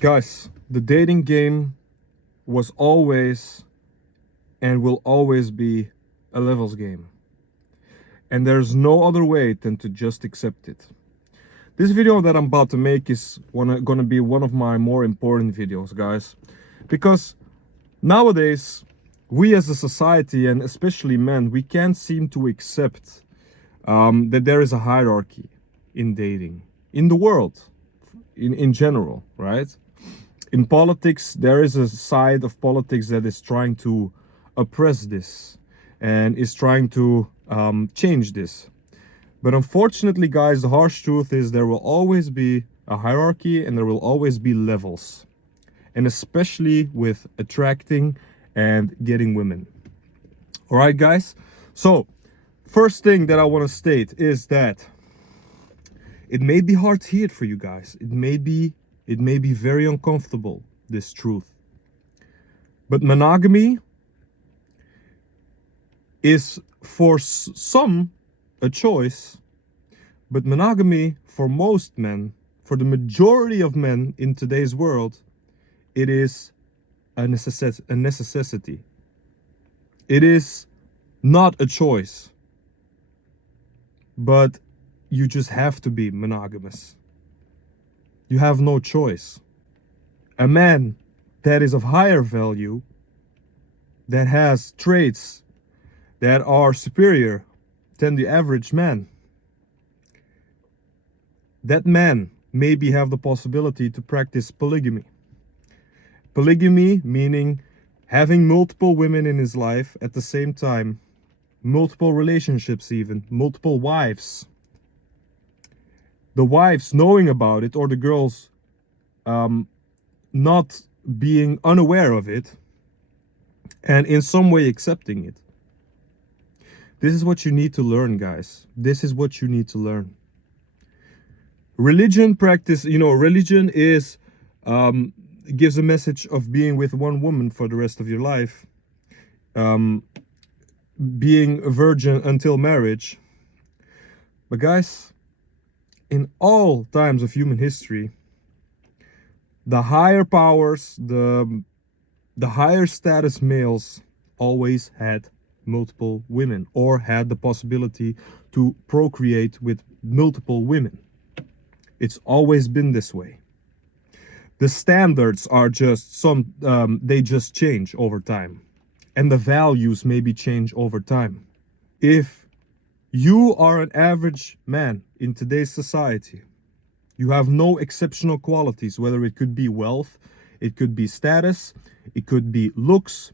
Guys, the dating game was always and will always be a levels game. And there's no other way than to just accept it. This video that I'm about to make is gonna be one of my more important videos, guys. Because nowadays, we as a society, and especially men, we can't seem to accept that there is a hierarchy in dating, in the world, in general, right? In politics, there is a side of politics that is trying to oppress this and is trying to change this. But unfortunately, guys, the harsh truth is there will always be a hierarchy and there will always be levels. And especially with attracting and getting women. All right, guys? So, first thing that I want to state is that it may be hard to hear for you guys. It may be very uncomfortable, this truth. But monogamy is for some a choice, but monogamy for most men, for the majority of men in today's world, it is a necessity. It is not a choice, but you just have to be monogamous. You have no choice. A man that is of higher value, that has traits that are superior than the average man, that man maybe have the possibility to practice polygamy. Polygamy meaning having multiple women in his life at the same time, multiple relationships even, multiple wives. The wives knowing about it, or the girls not being unaware of it and in some way accepting it. This is what you need to learn, guys. This is what you need to learn. Religion practice, religion is gives a message of being with one woman for the rest of your life, being a virgin until marriage. But guys, in all times of human history, the higher powers, the higher status males always had multiple women, or had the possibility to procreate with multiple women. It's always been this way. The standards are just they just change over time, and the values maybe change over time. If you are an average man in today's society, you have no exceptional qualities, whether it could be wealth, it could be status, it could be looks.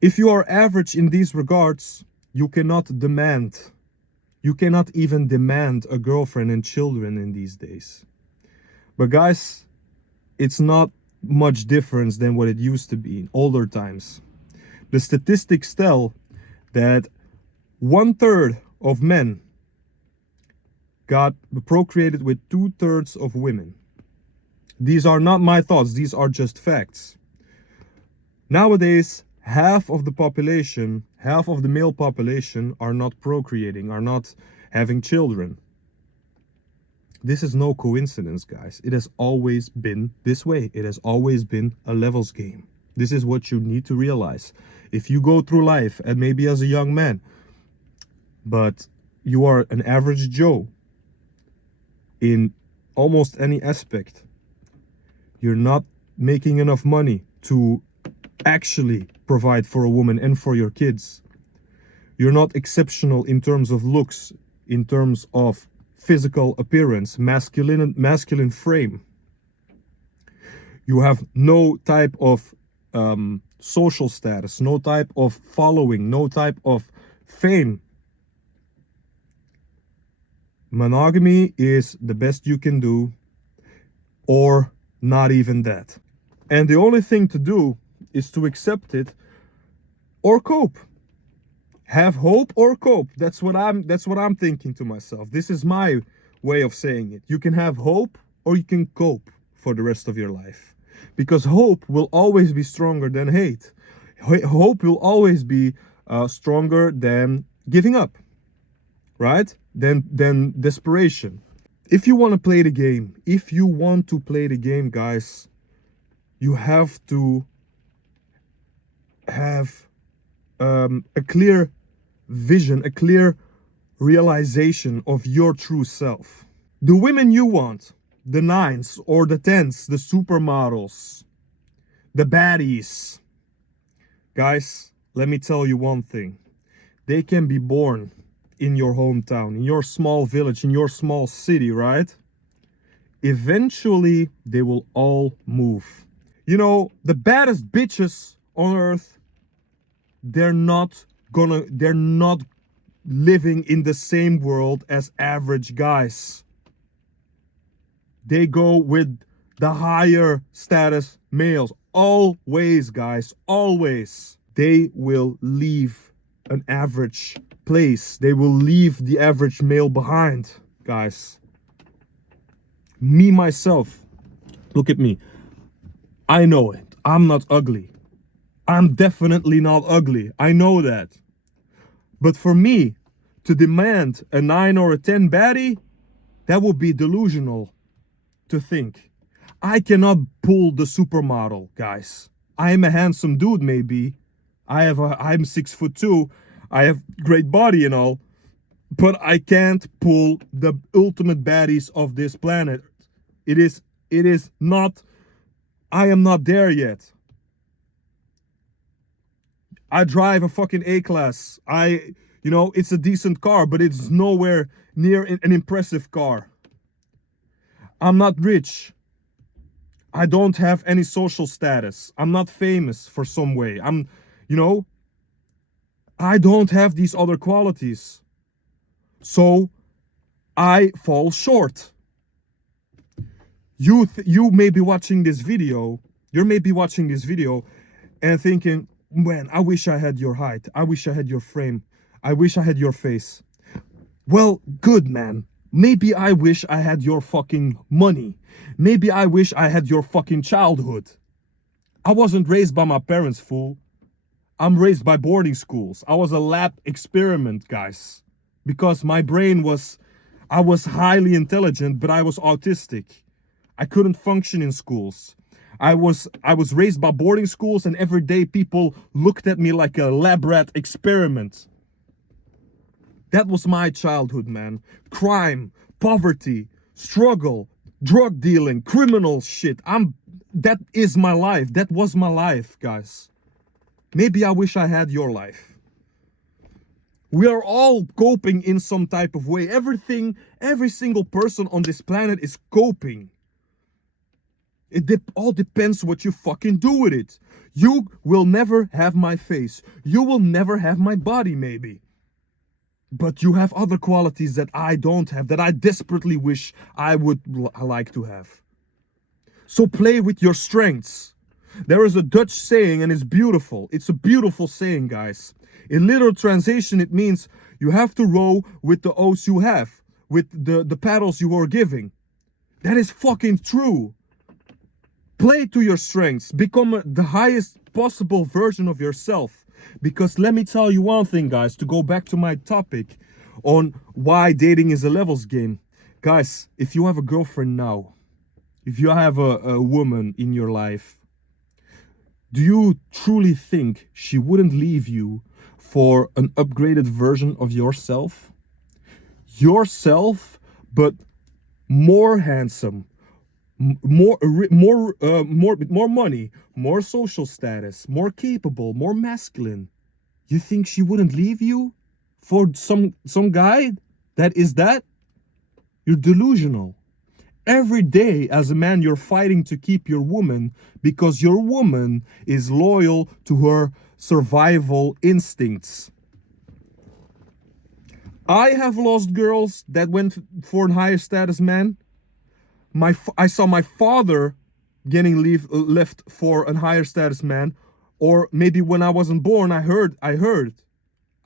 If you are average in these regards, you cannot even demand a girlfriend and children in these days. But guys, it's not much difference than what it used to be in older times. The statistics tell that 1/3 of men got procreated with 2/3 of women. These are not my thoughts, these are just facts. Nowadays, half of the population, half of the male population are not procreating, are not having children. This is no coincidence, guys. It has always been this way. It has always been a levels game. This is what you need to realize. If you go through life, and maybe as a young man, but you are an average Joe in almost any aspect, you're not making enough money to actually provide for a woman and for your kids. You're not exceptional in terms of looks, in terms of physical appearance, masculine frame. You have no type of social status, no type of following, no type of fame. Monogamy is the best you can do, or not even that. And the only thing to do is to accept it or cope. Have hope or cope. That's what I'm thinking to myself. This is my way of saying it. You can have hope or you can cope for the rest of your life. Because hope will always be stronger than hate. Hope will always be stronger than giving up, right? Than desperation. If you want to play the game, guys, you have to have a clear vision, a clear realization of your true self. The women you want, the nines or the tens, the supermodels, the baddies, guys, let me tell you one thing. They can be born in your hometown, in your small village, in your small city, right? Eventually, they will all move. You know, the baddest bitches on earth, they're not living in the same world as average guys. They go with the higher status males. Always, guys, always. They will leave an average place. They will leave the average male behind, guys. Me, myself, look at me. I know it. I'm not ugly. I'm definitely not ugly. I know that. But for me to demand a 9 or a 10 baddie, that would be delusional to think. I cannot pull the supermodel, guys. I am a handsome dude, maybe. I'm 6'2". I have great body and all, but I can't pull the ultimate baddies of this planet. It is not. I am not there yet. I drive a fucking A-class. It's a decent car, but it's nowhere near an impressive car. I'm not rich. I don't have any social status. I'm not famous for some way. I don't have these other qualities. So I fall short. You may be watching this video. You may be watching this video and thinking, man, I wish I had your height. I wish I had your frame. I wish I had your face. Well, good, man. Maybe I wish I had your fucking money. Maybe I wish I had your fucking childhood. I wasn't raised by my parents, fool. I'm raised by boarding schools. I was a lab experiment, guys. Because my brain I was highly intelligent, but I was autistic. I couldn't function in schools. I was raised by boarding schools, and every day people looked at me like a lab rat experiment. That was my childhood, man. Crime, poverty, struggle, drug dealing, criminal shit. That is my life. That was my life, guys. Maybe I wish I had your life. We are all coping in some type of way. Every single person on this planet is coping. It all depends what you fucking do with it. You will never have my face. You will never have my body, maybe. But you have other qualities that I don't have, that I desperately wish I would like to have. So play with your strengths. There is a Dutch saying, and it's beautiful. It's a beautiful saying, guys. In literal translation, it means you have to row with the oars you have, with the paddles you are giving. That is fucking true. Play to your strengths. Become the highest possible version of yourself. Because let me tell you one thing, guys, to go back to my topic on why dating is a levels game. Guys, if you have a girlfriend now, if you have a woman in your life, do you truly think she wouldn't leave you for an upgraded version of yourself? Yourself, but more handsome, more money, more social status, more capable, more masculine. You think she wouldn't leave you for some guy that is that? You're delusional. Every day as a man you're fighting to keep your woman because your woman is loyal to her survival instincts. I have lost girls that went for a higher status man. I saw my father getting left for a higher status man, or maybe when I wasn't born, I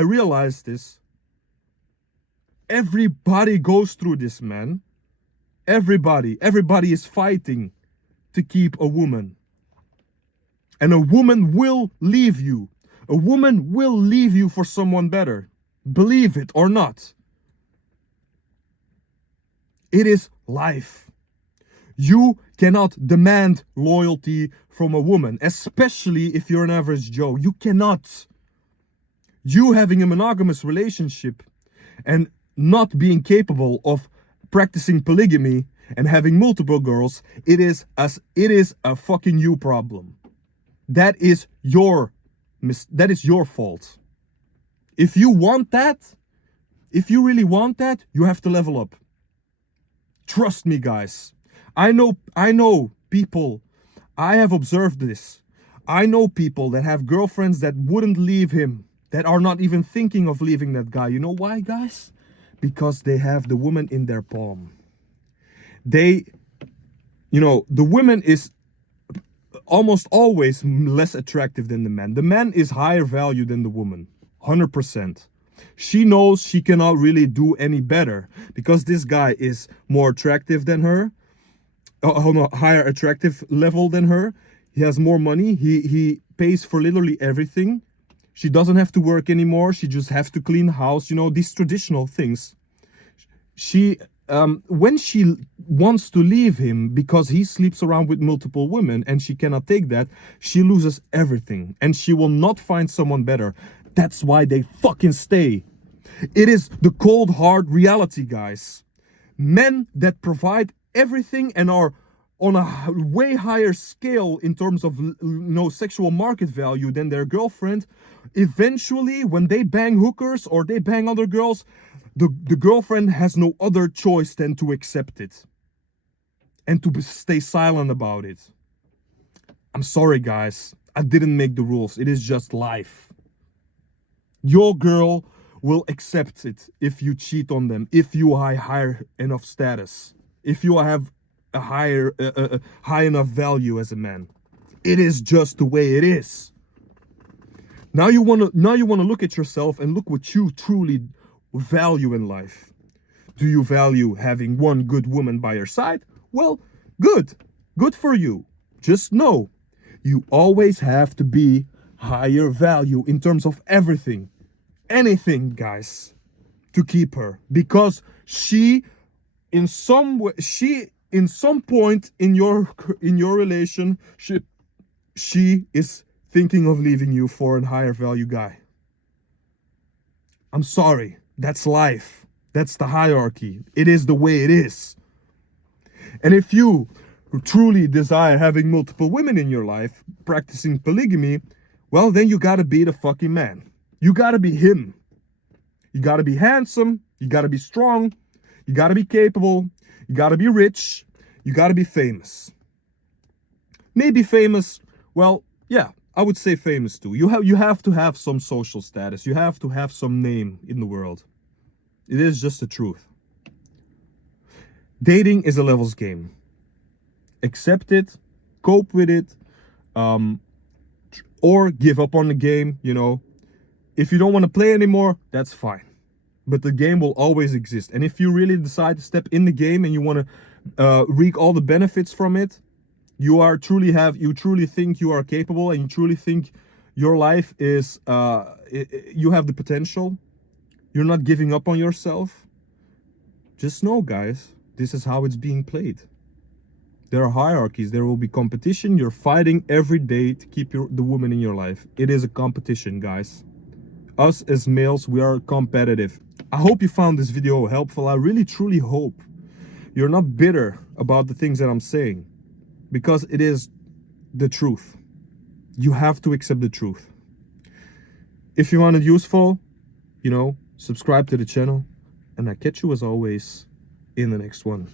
realized this. Everybody goes through this, man. Everybody is fighting to keep a woman. And a woman will leave you. A woman will leave you for someone better. Believe it or not. It is life. You cannot demand loyalty from a woman, especially if you're an average Joe. You cannot. You having a monogamous relationship and not being capable of practicing polygamy and having multiple girls, it is a fucking you problem. That is your fault. If you want that, if you really want that, you have to level up. Trust me, guys. I know people. I have observed this. I know people that have girlfriends that wouldn't leave him, that are not even thinking of leaving that guy. You know why, guys? Because they have the woman in their palm. The woman is almost always less attractive than the man. The man is higher value than the woman, 100%. She knows she cannot really do any better because this guy is more attractive than her, on a higher attractive level than her. He has more money. He pays for literally everything. She doesn't have to work anymore. She just has to clean the house. You know, these traditional things. She, when she wants to leave him because he sleeps around with multiple women and she cannot take that, she loses everything and she will not find someone better. That's why they fucking stay. It is the cold, hard reality, guys. Men that provide everything and are on a way higher scale in terms of sexual market value than their girlfriend, eventually when they bang hookers or they bang other girls, the girlfriend has no other choice than to accept it and to stay silent about it. I'm sorry, guys. I didn't make the rules. It is just life. Your girl will accept it if you cheat on them, if you are higher enough status, if you have a high enough value as a man. It is just the way it is. Now you want to look at yourself and look what you truly value in life. Do you value having one good woman by your side? Well, good for you. Just know you always have to be higher value in terms of anything, guys, to keep her, because she in some point in your relationship, she is thinking of leaving you for a higher value guy. I'm sorry. That's life. That's the hierarchy. It is the way it is. And if you truly desire having multiple women in your life, practicing polygamy, well, then you gotta be the fucking man. You gotta be him. You gotta be handsome. You gotta be strong. You gotta be capable. You gotta be rich. You gotta be famous. Maybe famous, well, yeah, I would say famous too. You have to have some social status. You have to have some name in the world. It is just the truth. Dating is a levels game. Accept it, cope with it, or give up on the game, If you don't want to play anymore, that's fine. But the game will always exist. And if you really decide to step in the game and you want to reap all the benefits from it, you truly think you are capable and you truly think your life is, you have the potential, you're not giving up on yourself, just know, guys, this is how it's being played. There are hierarchies, there will be competition. You're fighting every day to keep the woman in your life. It is a competition, guys. Us as males, we are competitive. I hope you found this video helpful. I really truly hope you're not bitter about the things that I'm saying, because it is the truth. You have to accept the truth. If you found it useful, subscribe to the channel, and I catch you as always in the next one.